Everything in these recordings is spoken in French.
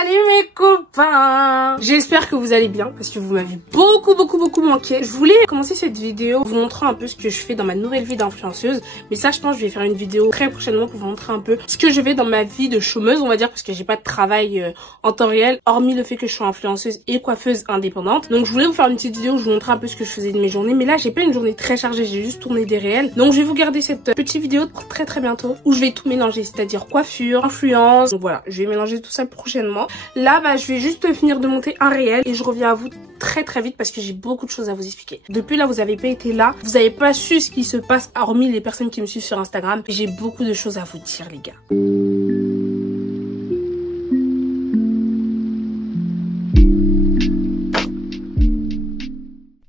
allez mes copains? J'espère que vous allez bien parce que vous m'avez beaucoup manqué. Je voulais commencer cette vidéo vous montrant un peu ce que je fais dans ma nouvelle vie d'influenceuse. Mais ça, je pense que je vais faire une vidéo très prochainement pour vous montrer un peu ce que je fais dans ma vie de chômeuse, on va dire, parce que j'ai pas de travail en temps réel, hormis le fait que je suis influenceuse et coiffeuse indépendante. Donc je voulais vous faire une petite vidéo où je vous montrer un peu ce que je faisais de mes journées. Mais là, j'ai pas une journée très chargée, j'ai juste tourné des réels. Donc je vais vous garder cette petite vidéo pour très bientôt où je vais tout mélanger, c'est-à-dire coiffure, influence. Donc voilà, je vais mélanger tout ça prochainement. Là, je vais juste finir de monter un réel et je reviens à vous très vite parce que j'ai beaucoup de choses à vous expliquer. Depuis là, vous avez pas été là, vous avez pas su ce qui se passe hormis les personnes qui me suivent sur Instagram. J'ai beaucoup de choses à vous dire, les gars.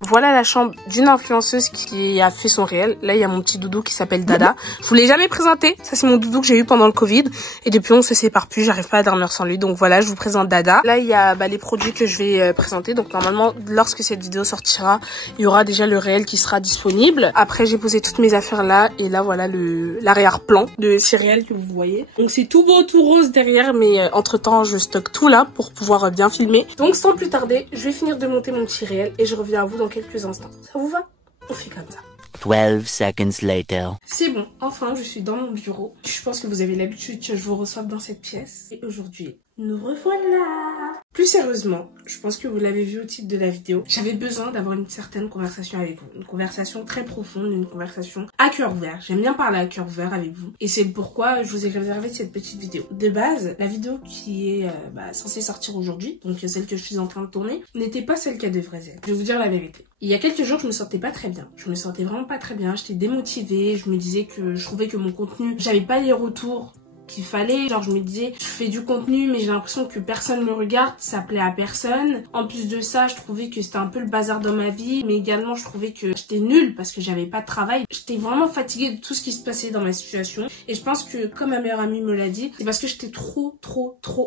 Voilà la chambre d'une influenceuse qui a fait son réel. Là, il y a mon petit doudou qui s'appelle Dada. Je vous l'ai jamais présenté. Ça, c'est mon doudou que j'ai eu pendant le Covid. Et depuis, on se sépare plus. J'arrive pas à dormir sans lui. Donc voilà, je vous présente Dada. Là, il y a les produits que je vais présenter. Donc normalement, lorsque cette vidéo sortira, il y aura déjà le réel qui sera disponible. Après, j'ai posé toutes mes affaires là. Et là, voilà l'arrière-plan de ces réels que vous voyez. Donc c'est tout beau, tout rose derrière. Mais entre-temps, je stocke tout là pour pouvoir bien filmer. Donc sans plus tarder, je vais finir de monter mon petit réel. Et je reviens à vous dans quelques instants. Ça vous va? On fait comme ça. 12 seconds later. C'est bon, enfin je suis dans mon bureau. Je pense que vous avez l'habitude que je vous reçoive dans cette pièce. Et aujourd'hui, nous revoilà. Plus sérieusement, je pense que vous l'avez vu au titre de la vidéo, j'avais besoin d'avoir une certaine conversation avec vous. Une conversation très profonde, une conversation à cœur ouvert. J'aime bien parler à cœur ouvert avec vous. Et c'est pourquoi je vous ai réservé cette petite vidéo. De base, la vidéo qui est censée sortir aujourd'hui, donc celle que je suis en train de tourner, n'était pas celle qu'elle devrait être. Je vais vous dire la vérité. Il y a quelques jours, je me sentais pas très bien. Je me sentais vraiment pas très bien. J'étais démotivée. Je me disais que je trouvais que mon contenu, j'avais pas les retours qu'il fallait. Genre je me disais, je fais du contenu mais j'ai l'impression que personne me regarde, ça plaît à personne. En plus de ça, je trouvais que c'était un peu le bazar dans ma vie, mais également je trouvais que j'étais nulle parce que j'avais pas de travail. J'étais vraiment fatiguée de tout ce qui se passait dans ma situation et je pense que comme ma meilleure amie me l'a dit, c'est parce que j'étais trop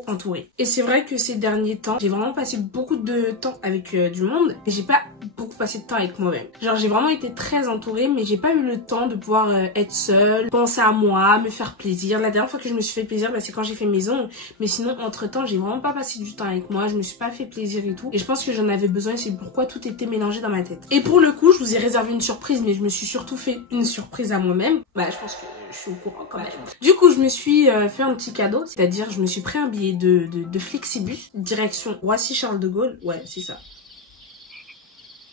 entourée. Et c'est vrai que ces derniers temps, j'ai vraiment passé beaucoup de temps avec du monde mais j'ai pas beaucoup passé de temps avec moi-même. Genre j'ai vraiment été très entourée mais j'ai pas eu le temps de pouvoir être seule, penser à moi, me faire plaisir. La dernière fois que je me suis fait plaisir, c'est quand j'ai fait mes ongles. Mais sinon, entre temps, j'ai vraiment pas passé du temps avec moi. Je me suis pas fait plaisir et tout. Et je pense que j'en avais besoin. C'est pourquoi tout était mélangé dans ma tête. Et pour le coup, je vous ai réservé une surprise, mais je me suis surtout fait une surprise à moi-même. Je pense que je suis au courant quand même. Du coup, je me suis fait un petit cadeau. C'est-à-dire, je me suis pris un billet de Flixibus, direction Roissy-Charles de Gaulle. Ouais, c'est ça.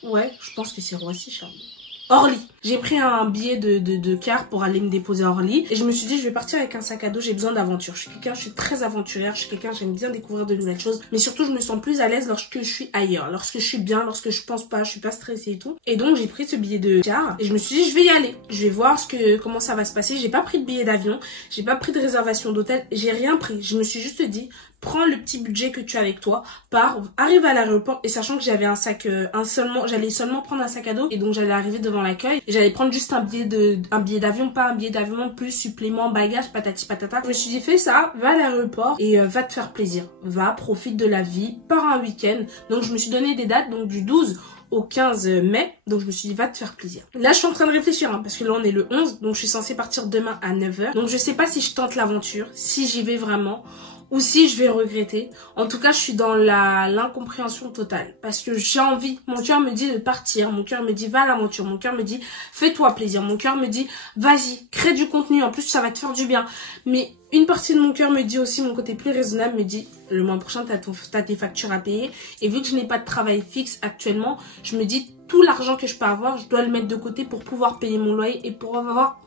Ouais, je pense que c'est Roissy-Charles de Gaulle. Orly. J'ai pris un billet de car pour aller me déposer à Orly. Et je me suis dit, je vais partir avec un sac à dos, j'ai besoin d'aventure. Je suis très aventurière, je suis quelqu'un, j'aime bien découvrir de nouvelles choses. Mais surtout, je me sens plus à l'aise lorsque je suis ailleurs. Lorsque je suis bien, lorsque je pense pas, je suis pas stressée et tout. Et donc, j'ai pris ce billet de car. Et je me suis dit, je vais y aller. Je vais voir comment ça va se passer. J'ai pas pris de billet d'avion. J'ai pas pris de réservation d'hôtel. J'ai rien pris. Je me suis juste dit, prends le petit budget que tu as avec toi, arrive à l'aéroport et sachant que j'avais un sac, j'allais seulement prendre un sac à dos et donc j'allais arriver devant l'accueil et j'allais prendre juste un billet d'avion, pas un billet d'avion plus supplément, bagage, patati patata. Je me suis dit fais ça, va à l'aéroport et va te faire plaisir, profite de la vie, pars un week-end. Donc je me suis donné des dates, donc du 12 au 15 mai, donc je me suis dit va te faire plaisir. Là je suis en train de réfléchir parce que là on est le 11, donc je suis censée partir demain à 9h. Donc je sais pas si je tente l'aventure, si j'y vais vraiment ou si je vais regretter. En tout cas, je suis dans l'incompréhension totale. Parce que j'ai envie. Mon cœur me dit de partir. Mon cœur me dit va à l'aventure. Mon cœur me dit fais-toi plaisir. Mon cœur me dit vas-y, crée du contenu. En plus, ça va te faire du bien. Mais une partie de mon cœur me dit aussi, mon côté plus raisonnable me dit le mois prochain, t'as tes factures à payer. Et vu que je n'ai pas de travail fixe actuellement, je me dis tout l'argent que je peux avoir, je dois le mettre de côté pour pouvoir payer mon loyer et pour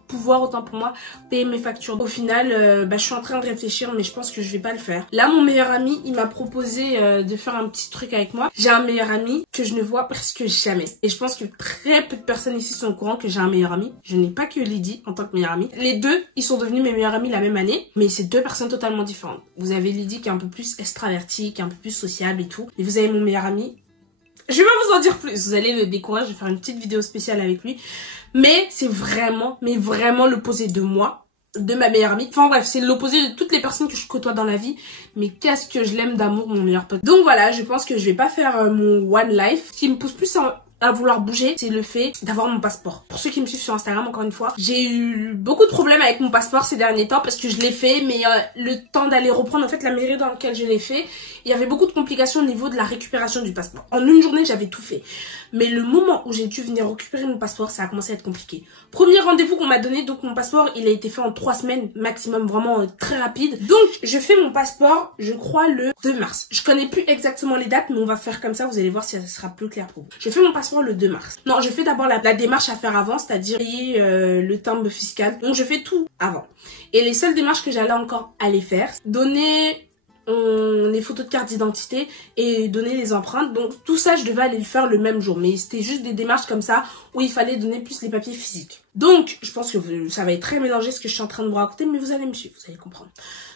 pouvoir autant pour moi payer mes factures. Au final, je suis en train de réfléchir mais je pense que je vais pas le faire. Là, mon meilleur ami, il m'a proposé de faire un petit truc avec moi. J'ai un meilleur ami que je ne vois presque jamais. Et je pense que très peu de personnes ici sont au courant que j'ai un meilleur ami. Je n'ai pas que Lydie en tant que meilleure amie. Les deux, ils sont devenus mes meilleurs amis la même année, mais c'est deux personnes totalement différentes. Vous avez Lydie qui est un peu plus extravertie, qui est un peu plus sociable et tout. Et vous avez mon meilleur ami. Je vais pas vous en dire plus, vous allez le découvrir, je vais faire une petite vidéo spéciale avec lui. Mais c'est vraiment, l'opposé de moi, de ma meilleure amie. Enfin bref, c'est l'opposé de toutes les personnes que je côtoie dans la vie. Mais qu'est-ce que je l'aime d'amour, mon meilleur pote. Donc voilà, je pense que je vais pas faire mon one life. Ce qui me pousse plus à vouloir bouger, c'est le fait d'avoir mon passeport. Pour ceux qui me suivent sur Instagram, encore une fois, j'ai eu beaucoup de problèmes avec mon passeport ces derniers temps parce que je l'ai fait, mais le temps d'aller reprendre en fait la mairie dans laquelle je l'ai fait, il y avait beaucoup de complications au niveau de la récupération du passeport. En une journée, j'avais tout fait. Mais le moment où j'ai dû venir récupérer mon passeport, ça a commencé à être compliqué. Premier rendez-vous qu'on m'a donné, donc mon passeport, il a été fait en 3 semaines maximum, vraiment très rapide. Donc, je fais mon passeport, je crois, le 2 mars. Je connais plus exactement les dates, mais on va faire comme ça, vous allez voir si ça sera plus clair pour vous. Je fais mon passeport le 2 mars. Non, je fais d'abord la démarche à faire avant, c'est-à-dire payer le timbre fiscal. Donc, je fais tout avant. Et les seules démarches que j'allais encore aller faire, donner les photos de carte d'identité et donner les empreintes. Donc tout ça je devais aller le faire le même jour, mais c'était juste des démarches comme ça où il fallait donner plus les papiers physiques. Donc je pense que ça va être très mélangé ce que je suis en train de vous raconter, mais vous allez me suivre, vous allez comprendre.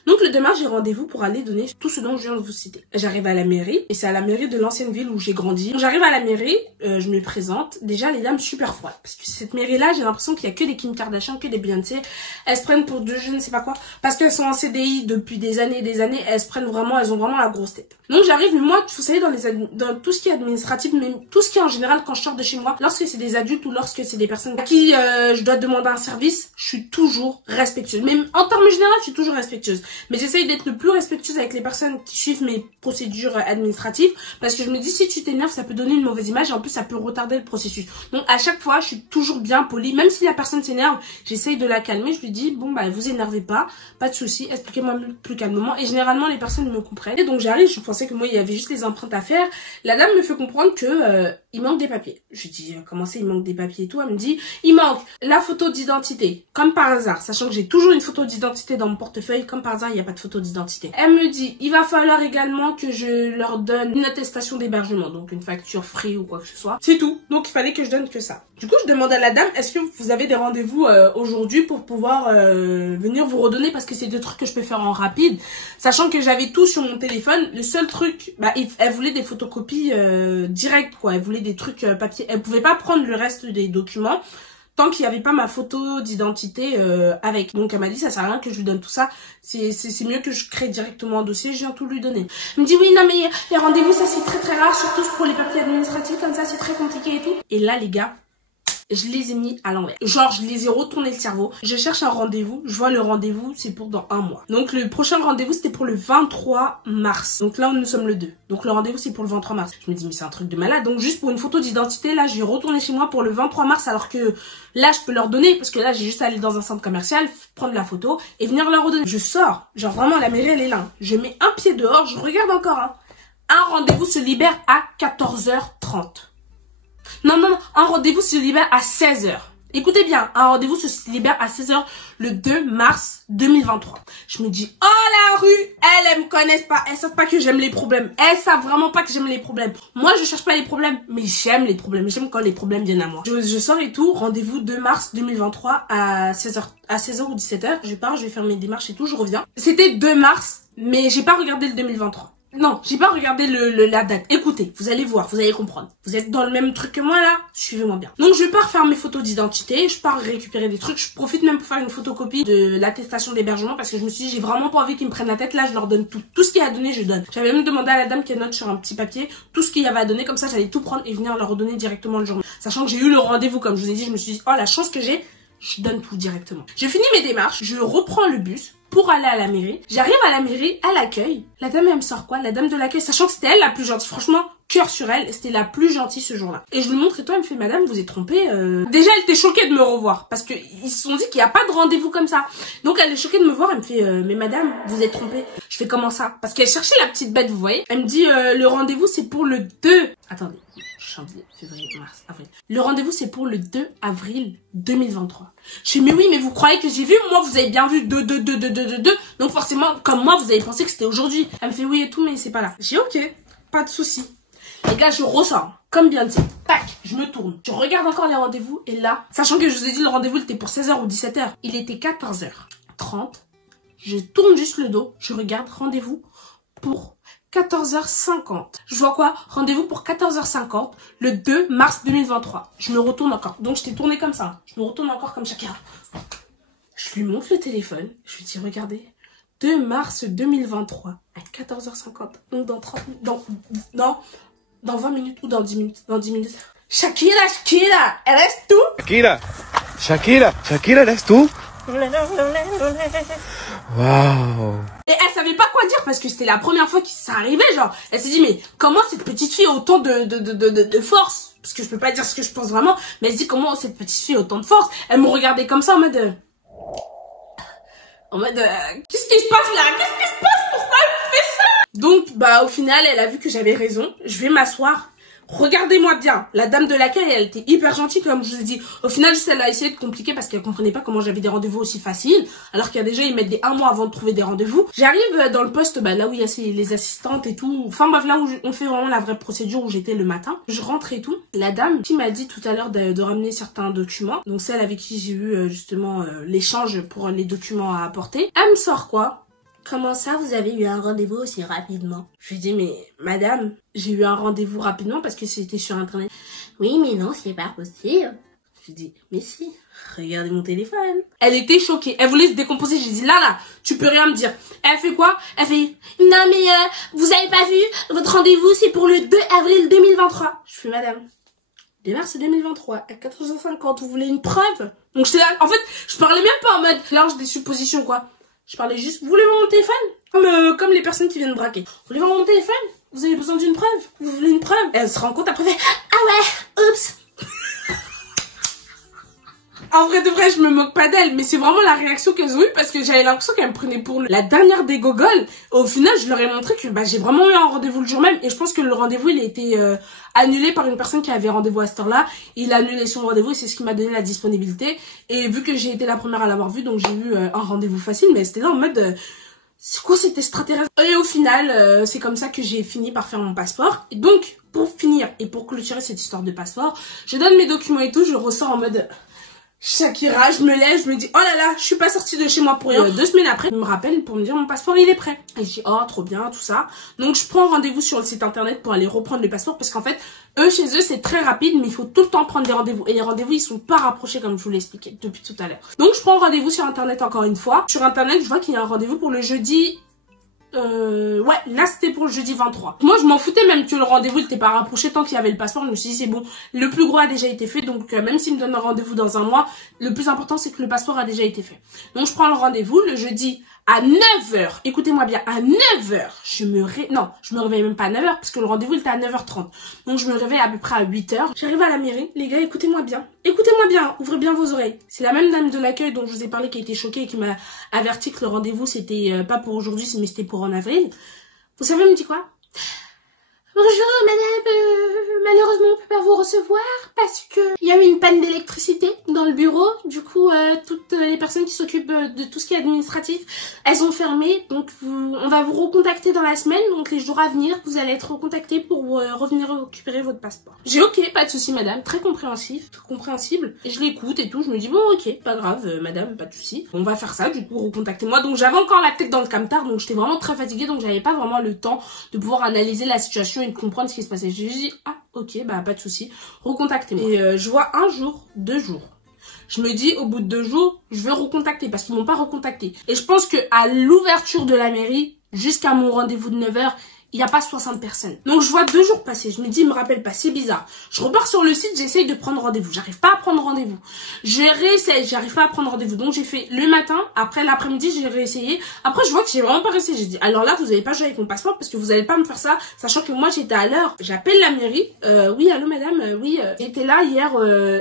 Donc le 2 mars j'ai rendez-vous pour aller donner tout ce dont je viens de vous citer. J'arrive à la mairie et c'est à la mairie de l'ancienne ville où j'ai grandi. J'arrive à la mairie, je me présente, déjà les dames super froides parce que cette mairie là j'ai l'impression qu'il y a que des Kim Kardashian, que des Beyoncé. Elles se prennent pour deux je ne sais pas quoi parce qu'elles sont en CDI depuis des années et des années. Elles ont vraiment la grosse tête. Donc j'arrive, mais moi vous savez dans tout ce qui est administratif, mais tout ce qui est en général quand je sors de chez moi, lorsque c'est des adultes ou lorsque c'est des personnes à qui je dois demander un service, je suis toujours respectueuse. Même en termes généraux, je suis toujours respectueuse. Mais j'essaye d'être le plus respectueuse avec les personnes qui suivent mes procédures administratives parce que je me dis si tu t'énerves, ça peut donner une mauvaise image et en plus ça peut retarder le processus. Donc à chaque fois, je suis toujours bien polie. Même si la personne s'énerve, j'essaye de la calmer. Je lui dis bon bah vous énervez pas de souci, expliquez-moi plus calmement. Et généralement les personnes me comprennent. Et donc j'arrive, je pensais que moi il y avait juste les empreintes à faire. La dame me fait comprendre que il manque des papiers. Je lui dis comment ça il manque des papiers et tout. Elle me dit il manque la photo d'identité, comme par hasard, sachant que j'ai toujours une photo d'identité dans mon portefeuille, comme par hasard il n'y a pas de photo d'identité. Elle me dit il va falloir également que je leur donne une attestation d'hébergement, donc une facture free ou quoi que ce soit. C'est tout. Donc il fallait que je donne que ça. Du coup je demande à la dame est-ce que vous avez des rendez-vous aujourd'hui pour pouvoir venir vous redonner, parce que c'est des trucs que je peux faire en rapide, sachant que j'avais tout sur mon téléphone. Le seul truc, elle voulait des photocopies directes quoi, elle voulait des trucs papier. Elle pouvait pas prendre le reste des documents tant qu'il n'y avait pas ma photo d'identité avec. Donc elle m'a dit ça sert à rien que je lui donne tout ça, c'est mieux que je crée directement un dossier, je viens tout lui donner. Elle me dit oui non mais les rendez-vous ça c'est très rare, surtout pour les papiers administratifs comme ça c'est très compliqué et tout. Et là les gars, je les ai mis à l'envers. Genre, je les ai retourné le cerveau. Je cherche un rendez-vous. Je vois le rendez-vous, c'est pour dans 1 mois. Donc, le prochain rendez-vous, c'était pour le 23 mars. Donc là, nous sommes le 2. Donc, le rendez-vous, c'est pour le 23 mars. Je me dis, mais c'est un truc de malade. Donc, juste pour une photo d'identité, là, j'ai retourné chez moi pour le 23 mars. Alors que là, je peux leur donner. Parce que là, j'ai juste à aller dans un centre commercial, prendre la photo et venir leur redonner. Je sors. Genre, vraiment, la mairie, elle est là. Je mets un pied dehors. Je regarde encore. Un rendez-vous se libère à 14h30. Non, un rendez-vous se libère à 16h. Écoutez bien, un rendez-vous se libère à 16h le 2 mars 2023. Je me dis, oh la rue, elles me connaissent pas, elles savent pas que j'aime les problèmes. Elles savent vraiment pas que j'aime les problèmes. Moi, je cherche pas les problèmes, mais j'aime les problèmes. J'aime quand les problèmes viennent à moi. Je sors et tout, rendez-vous 2 mars 2023 à 16h ou 17h. Je pars, je vais faire mes démarches et tout, je reviens. C'était 2 mars, mais j'ai pas regardé le 2023. Non, j'ai pas regardé la date. Écoutez, vous allez voir, vous allez comprendre. Vous êtes dans le même truc que moi là, suivez-moi bien. Donc je pars faire mes photos d'identité, je pars récupérer des trucs, je profite même pour faire une photocopie de l'attestation d'hébergement parce que je me suis dit j'ai vraiment pas envie qu'ils me prennent la tête. Là je leur donne tout. Tout ce qu'il y a à donner, je donne. J'avais même demandé à la dame qu'elle note sur un petit papier tout ce qu'il y avait à donner, comme ça j'allais tout prendre et venir leur redonner directement le jour. Sachant que j'ai eu le rendez-vous, comme je vous ai dit, je me suis dit oh la chance que j'ai, je donne tout directement. J'ai fini mes démarches, je reprends le bus pour aller à la mairie. J'arrive à la mairie, à l'accueil. La dame, elle me sort quoi? La dame de l'accueil, sachant que c'était elle la plus gentille. Franchement, cœur sur elle, c'était la plus gentille ce jour-là. Et je lui montre et toi, elle me fait, madame, vous êtes trompée. Déjà, elle était choquée de me revoir parce que ils se sont dit qu'il n'y a pas de rendez-vous comme ça. Donc, elle est choquée de me voir. Elle me fait, mais madame, vous êtes trompée. Je fais comment ça? Parce qu'elle cherchait la petite bête, vous voyez. Elle me dit, le rendez-vous, c'est pour le 2. Attendez. Janvier, février, mars, avril. Le rendez-vous, c'est pour le 2 avril 2023. Je dis, mais oui, mais vous croyez que j'ai vu? Moi, vous avez bien vu 2. Donc, forcément, comme moi, vous avez pensé que c'était aujourd'hui. Elle me fait oui et tout, mais c'est pas là. J'ai dit, ok, pas de souci. Les gars, je ressors. Comme Beyoncé. Tac, je me tourne. Je regarde encore les rendez-vous. Et là, sachant que je vous ai dit, le rendez-vous, il était pour 16h ou 17h. Il était 14h30. Je tourne juste le dos. Je regarde rendez-vous pour 14h50. Je vois quoi? Rendez-vous pour 14h50, le 2 mars 2023. Je me retourne encore. Donc, je t'ai tourné comme ça. Je me retourne encore comme Shakira. Je lui montre le téléphone. Je lui dis, regardez. 2 mars 2023 à 14h50. Donc, dans 30 minutes. Dans 20 minutes ou dans 10 minutes. Dans 10 minutes. Shakira, ¿eres tú? Shakira, ¿eres tú? Waouh. Et elle savait pas quoi dire parce que c'était la première fois que ça arrivait, genre. Elle s'est dit, mais comment cette petite fille a autant de force? Parce que je peux pas dire ce que je pense vraiment, mais elle se dit, comment cette petite fille a autant de force? Elle me regardait comme ça en mode... qu'est-ce qui se passe là? Qu'est-ce qui se passe? Pourquoi elle me fait ça? Donc, bah, au final, elle a vu que j'avais raison. Je vais m'asseoir. Regardez-moi bien, la dame de l'accueil, elle était hyper gentille comme je vous ai dit. Au final, elle a essayé de compliquer parce qu'elle comprenait pas comment j'avais des rendez-vous aussi faciles. Alors qu'il y a déjà, ils mettent un mois avant de trouver des rendez-vous. J'arrive dans le poste, bah, là où il y a les assistantes et tout. Enfin bref, là où on fait vraiment la vraie procédure où j'étais le matin. Je rentre et tout. La dame qui m'a dit tout à l'heure de ramener certains documents. Donc celle avec qui j'ai eu justement l'échange pour les documents à apporter. Elle me sort quoi? Comment ça, vous avez eu un rendez-vous aussi rapidement? Je lui dis, mais madame, j'ai eu un rendez-vous rapidement parce que c'était sur internet. Oui, mais non, c'est pas possible. Je lui dis, mais si, regardez mon téléphone. Elle était choquée, elle voulait se décomposer. J'ai dit, là, tu peux rien me dire. Elle fait quoi? Elle fait, non mais vous avez pas vu, votre rendez-vous c'est pour le 2 avril 2023. Je fais, madame, 2 mars 2023, à 14h50, vous voulez une preuve? Donc j'étais là, en fait, je parlais même pas en mode large des suppositions quoi. Je parlais juste, vous voulez voir mon téléphone? Comme les personnes qui viennent braquer. Vous voulez voir mon téléphone? Vous avez besoin d'une preuve? Vous voulez une preuve? Elle se rend compte après, ah ouais, oups. En vrai de vrai, je me moque pas d'elle, mais c'est vraiment la réaction qu'elles ont eue parce que j'avais l'impression qu'elles me prenaient pour la dernière des gogoles. Au final, je leur ai montré que bah, j'ai vraiment eu un rendez-vous le jour même et je pense que le rendez-vous, il a été annulé par une personne qui avait rendez-vous à cette heure-là. Il a annulé son rendez-vous et c'est ce qui m'a donné la disponibilité. Et vu que j'ai été la première à l'avoir vu, donc j'ai eu un rendez-vous facile, mais c'était là en mode... c'est quoi cet extraterrestre? Et au final, c'est comme ça que j'ai fini par faire mon passeport. Et donc, pour finir et pour clôturer cette histoire de passeport, je donne mes documents et tout, je ressors en mode... Shakira, je me lève, je me dis, oh là là, je suis pas sortie de chez moi pour rien. 2 semaines après, ils me rappellent pour me dire, mon passeport, il est prêt. Et je dis, oh, trop bien, tout ça. Donc, je prends rendez-vous sur le site internet pour aller reprendre le passeport parce qu'en fait, chez eux, c'est très rapide, mais il faut tout le temps prendre des rendez-vous. Et les rendez-vous, ils sont pas rapprochés comme je vous l'ai expliqué depuis tout à l'heure. Donc, je prends rendez-vous sur internet encore une fois. Sur internet, je vois qu'il y a un rendez-vous pour le jeudi... ouais, là c'était pour le jeudi 23. Moi je m'en foutais même que le rendez-vous n'était pas rapproché tant qu'il y avait le passeport. Je me suis dit c'est bon, le plus gros a déjà été fait. Donc même s'il me donne un rendez-vous dans un mois, le plus important c'est que le passeport a déjà été fait. Donc je prends le rendez-vous le jeudi à 9h. Écoutez-moi bien, à 9h, je me réveille même pas à 9h parce que le rendez-vous était à 9h30. Donc je me réveille à peu près à 8h. J'arrive à la mairie. Les gars, écoutez-moi bien. Écoutez-moi bien, ouvrez bien vos oreilles. C'est la même dame de l'accueil dont je vous ai parlé qui a été choquée et qui m'a averti que le rendez-vous c'était pas pour aujourd'hui mais c'était pour en avril. Vous savez, elle me dit quoi? Bonjour madame, malheureusement on peut pas vous recevoir parce que il y a eu une panne d'électricité dans le bureau. Du coup toutes les personnes qui s'occupent de tout ce qui est administratif, elles ont fermé. Donc on va vous recontacter dans la semaine. Donc les jours à venir, vous allez être recontactés pour revenir récupérer votre passeport. J'ai ok, pas de souci madame, très compréhensible. Et je l'écoute et tout, je me dis bon ok, pas grave madame, pas de souci. On va faire ça, du coup recontactez-moi. Donc j'avais encore la tête dans le camtar, donc j'étais vraiment très fatiguée, donc j'avais pas vraiment le temps de pouvoir analyser la situation et de comprendre ce qui se passait. J'ai dit ah ok, bah pas de souci, recontactez-moi. Et je vois 1 jour, 2 jours. Je me dis au bout de 2 jours, je vais recontacter parce qu'ils m'ont pas recontacté. Et je pense que à l'ouverture de la mairie, jusqu'à mon rendez-vous de 9h, il n'y a pas 60 personnes. Donc je vois 2 jours passer, je me dis, il me rappelle pas, c'est bizarre. Je repars sur le site, j'essaye de prendre rendez-vous. J'arrive pas à prendre rendez-vous. Je réessaye, j'arrive pas à prendre rendez-vous. Donc j'ai fait le matin, après l'après-midi, j'ai réessayé. Après je vois que j'ai vraiment pas réussi. J'ai dit, alors là, vous n'allez pas jouer avec mon passeport parce que vous n'allez pas me faire ça, sachant que moi j'étais à l'heure. J'appelle la mairie. Oui, allô madame, oui, j'étais là hier,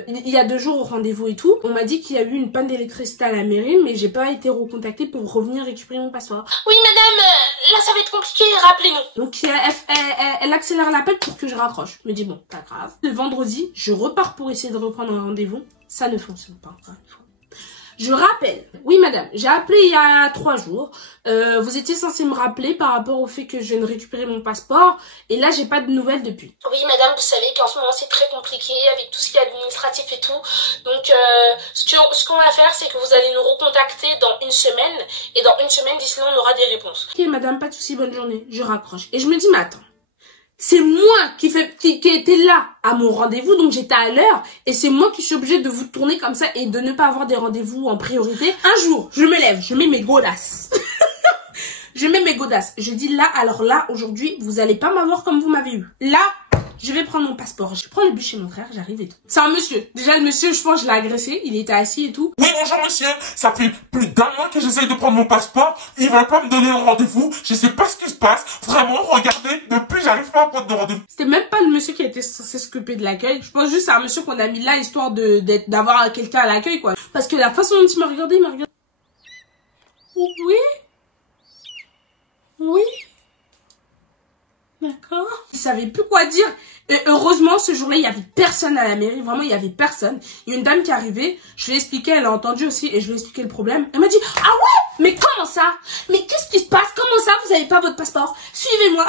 il y a 2 jours au rendez-vous et tout. On m'a dit qu'il y a eu une panne d'électricité à la mairie, mais j'ai pas été recontactée pour revenir récupérer mon passeport. Oui madame, là ça va être compliqué, rappelez-nous. Donc elle accélère l'appel pour que je raccroche. Je me dis bon, pas grave. Le vendredi, je repars pour essayer de reprendre un rendez-vous. Ça ne fonctionne pas encore une fois. Je rappelle. Oui madame, j'ai appelé il y a 3 jours. Vous étiez censé me rappeler par rapport au fait que je viens de récupérer mon passeport. Et là, j'ai pas de nouvelles depuis. Oui madame, vous savez qu'en ce moment c'est très compliqué avec tout ce qui est administratif et tout. Donc ce qu'on va faire, c'est que vous allez nous recontacter dans 1 semaine. Et dans 1 semaine, d'ici là, on aura des réponses. Ok madame, pas de souci, bonne journée. Je raccroche. Et je me dis, mais attends. C'est moi qui était là à mon rendez-vous, donc j'étais à l'heure. Et c'est moi qui suis obligée de vous tourner comme ça et de ne pas avoir des rendez-vous en priorité. Un jour, je me lève, je mets mes godasses. Je mets mes godasses. Je dis là, alors là, aujourd'hui, vous allez pas m'avoir comme vous m'avez eu. Là, je vais prendre mon passeport. Je prends le bus chez mon frère, j'arrive et tout. C'est un monsieur. Déjà, le monsieur, je pense, je l'ai agressé. Il était assis et tout. Oui, bonjour monsieur, ça fait plus d'un mois que j'essaye de prendre mon passeport, ils veulent pas me donner un rendez-vous, je sais pas ce qui se passe, vraiment, regardez, depuis j'arrive pas à prendre de rendez-vous. C'était même pas le monsieur qui était censé s'occuper de l'accueil. Je pense juste c'est un monsieur qu'on a mis là, histoire d'avoir quelqu'un à l'accueil, quoi. Parce que la façon dont il m'a regardé, Oui. Oui. D'accord. Il savait plus quoi dire. Et heureusement, ce jour-là, il y avait personne à la mairie. Vraiment, il y avait personne. Il y a une dame qui est arrivée. Je lui ai expliqué, elle a entendu aussi. Et je lui ai expliqué le problème. Elle m'a dit, ah ouais? Mais comment ça? Mais qu'est-ce qui se passe? Comment ça? Vous avez pas votre passeport? Suivez-moi.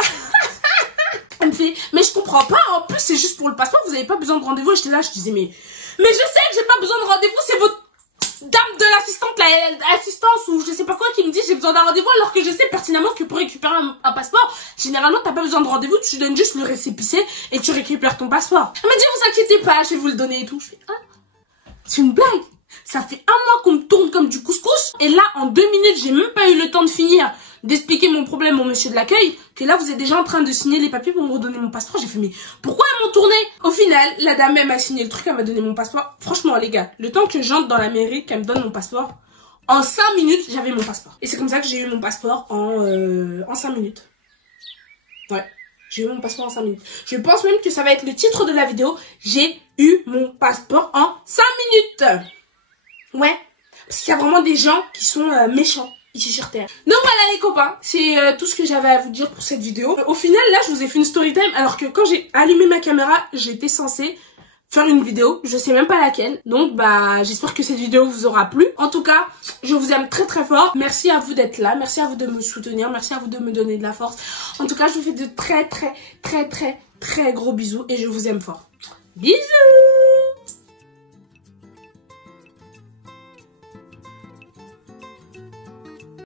Elle me fait, mais je comprends pas. En plus, c'est juste pour le passeport. Vous avez pas besoin de rendez-vous. Et j'étais là, je disais, mais je sais que j'ai pas besoin de rendez-vous. C'est votre dame de l'assistante, l'assistance ou je sais pas quoi qui me dit j'ai besoin d'un rendez-vous alors que je sais pertinemment que pour récupérer un passeport, généralement t'as pas besoin de rendez-vous, tu donnes juste le récépissé et tu récupères ton passeport. Elle m'a dit vous inquiétez pas, je vais vous le donner et tout. Je fais ah, c'est une blague. Ça fait un mois qu'on me tourne comme du couscous et là en 2 minutes j'ai même pas eu le temps de finir d'expliquer mon problème au monsieur de l'accueil que là vous êtes déjà en train de signer les papiers pour me redonner mon passeport. J'ai fait mais pourquoi elles m'ont tourné? Au final la dame elle m'a signé le truc, elle m'a donné mon passeport. Franchement les gars, le temps que j'entre dans la mairie, qu'elle me donne mon passeport, en 5 minutes j'avais mon passeport. Et c'est comme ça que j'ai eu mon passeport en 5 minutes. Ouais, j'ai eu mon passeport en 5 minutes. Je pense même que ça va être le titre de la vidéo. J'ai eu mon passeport en 5 minutes. Ouais, parce qu'il y a vraiment des gens qui sont méchants ici sur Terre. Donc voilà les copains, c'est tout ce que j'avais à vous dire pour cette vidéo. Au final là je vous ai fait une story time alors que quand j'ai allumé ma caméra j'étais censée faire une vidéo, je sais même pas laquelle. Donc bah j'espère que cette vidéo vous aura plu. En tout cas je vous aime très très fort. Merci à vous d'être là, merci à vous de me soutenir, merci à vous de me donner de la force. En tout cas je vous fais de très gros bisous et je vous aime fort. Bisous.